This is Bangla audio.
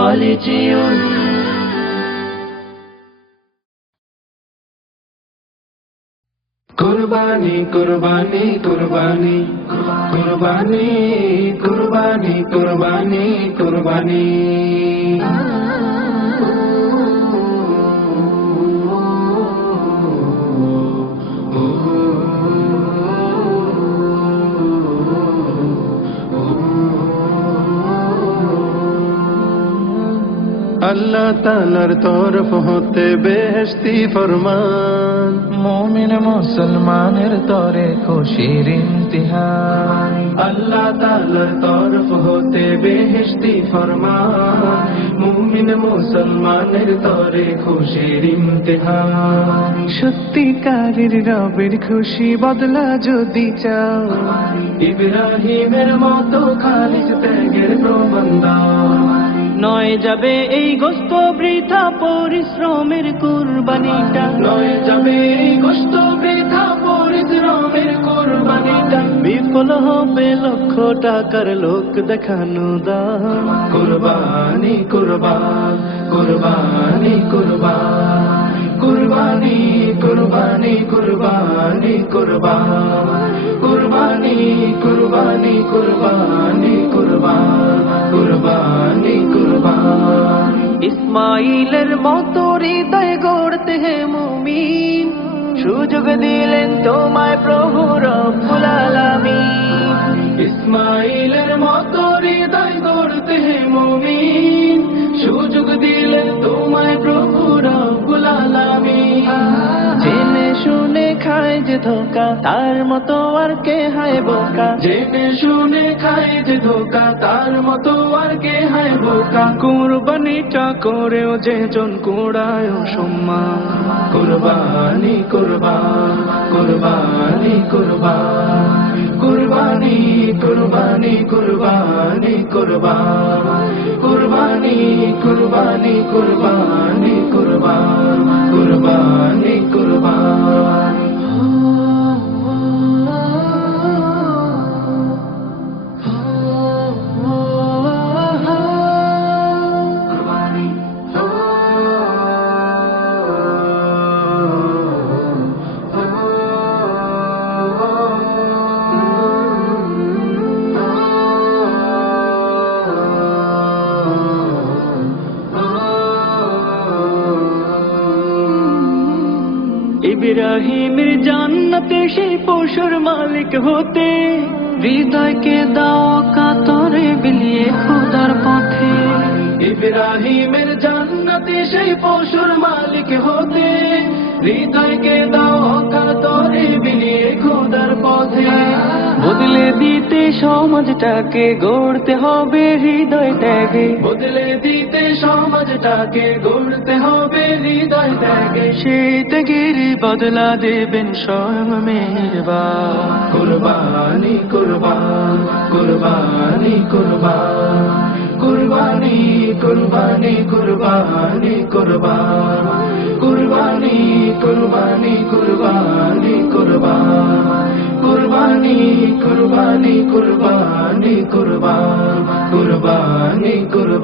خالدون কুরবানি কুরবানি কুরবানি কুরবানি কুরবানি কুরবানি কুরবানি আল্লাহ তাআলার তরফ হতে বেহেশতি ফরমান, মুমিন মুসলমানের তরে খুশির ইমতিহান। আল্লাহ তাআলার তরফ হতে বেহেশতি ফরমান, মুমিন মুসলমানের তরে খুশির ইমতিহান। সত্যিকারের রবের খুশি বদলা যদি চাও, ইব্রাহিমের মতো খালিস ত্যাগের প্রবন্ধ নয় যাবে এই গোস্ত বৃথা পরিশ্রমের কুরবানিটা, নয় যাবে এই কষ্ট বৃথা পরিশ্রমের কুরবানিটা। বিফল হবে লক্ষ টাকার লোক দেখানো দান। কুরবানি কুরবান কুরবানি কুরবান কুরবানি কুরবানি কুরবানি কুরবান কুরবানি কুরবানি কুরবানি কুরবান কুরবানি কুরবান। ইসমাইলের মতো হৃদয় গড়তে হে মুমিন, সুযোগ দিলেন তোমায় প্রভু রব্বুল আলামিন। ইসমাইলের মতো হৃদয় গড়তে হে মুমিন, সুযোগ দিলেন তোমায় প্রভু রব্বুল আলামিন। জেনে শুনে খায় যে ধোকা, তার মতো আর কে হায় বোকা। জেনে শুনে খায় যে ধোকা, তার মতো আর কে হায় বোকা। কুরবানিটা করেও যে জন কুড়ায় সম্মান। কুরবানি কুরবান কুরবানি কুরবান কুরবানি কুরবানি কুরবানি কুরবান কুরবানি কুরবানি কুরবানি কুরবান কুরবানি কুরবান। ইব্রাহিমের জান্নাতে সেই পশুর মালিক হতে, হৃদয়কে দাও কাতরে বিলিয়ে খোদার পথে। ইব্রাহিমের জান্নাতে সেই পশুর মালিক হতে, হৃদয়কে দাও কাতরে বিলিয়ে খোদার পথে। বদলে দিতে সমাজটাকে গড়তে হবে হৃদয় ত্যাগে, বদলে দিতে সমাজটাকে গড়তে হবে হৃদয় ত্যাগে। সেই ত্যাগের বদলা দেবেন স্বয়ং মেহেরবান। কুরবানি কুরবান কুরবানি কুরবান কুরবানি কুরবানি কুরবানি কুরবান কুরবানি কুরবানি কুরবানি কুরবান কুরবানি কুরবানি কুরবানি কুরবান কুরবানি কুরবানি।